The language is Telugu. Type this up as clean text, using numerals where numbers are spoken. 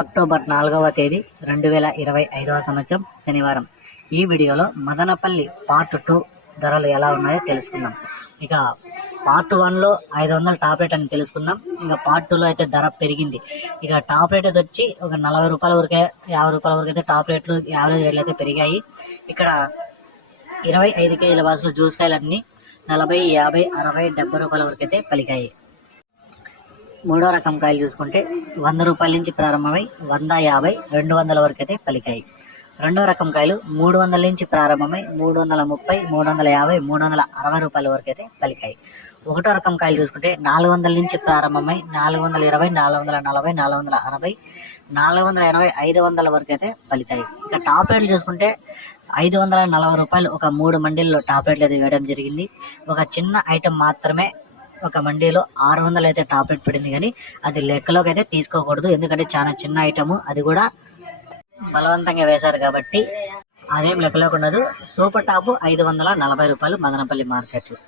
అక్టోబర్ 4వ తేదీ 2025వ సంవత్సరం శనివారం. ఈ వీడియోలో మదనపల్లి పార్ట్ 2 ధరలు ఎలా ఉన్నాయో తెలుసుకుందాం. ఇక పార్ట్ 1లో 500 టాప్ రేట్ అని తెలుసుకుందాం. ఇంకా పార్ట్ 2లో అయితే ధర పెరిగింది. ఇక టాప్ రేట్ అయితే వచ్చి ఒక 40 రూపాయల వరకే, 50 రూపాయల వరకు అయితే టాప్ రేట్లు, యావరేజ్ రేట్లు అయితే పెరిగాయి. ఇక్కడ 25 కేజీల బాక్సులు జ్యూస్ కాయలన్నీ 40, 50, 60, 70 రూపాయల వరకు అయితే పలికాయి. మూడో రకం కాయలు చూసుకుంటే 100 రూపాయల నుంచి ప్రారంభమై 100, 50, 200 వరకు అయితే పలికాయి. రెండో రకం కాయలు 300 నుంచి ప్రారంభమై 330, 350, 360 రూపాయల వరకు అయితే పలికాయి. ఒకటో రకం కాయలు చూసుకుంటే 400 నుంచి ప్రారంభమై 420, 440, 460, 480, 500 వరకు అయితే పలికాయి. ఇక టాప్ రేట్లు చూసుకుంటే 540 రూపాయలు ఒక 3 మండీల్లో టాప్ రేట్లు అయితే వేయడం జరిగింది. ఒక చిన్న ఐటెం మాత్రమే ఒక మండీలో 600 అయితే టాప్ రేట్ పడింది, కానీ అది లెక్కలోకి అయితే తీసుకోకూడదు. ఎందుకంటే చాలా చిన్న ఐటము, అది కూడా బలవంతంగా వేశారు కాబట్టి అదేం లెక్కలోకి ఉండదు. సూపర్ టాప్ 540 రూపాయలు మదనపల్లి మార్కెట్లో.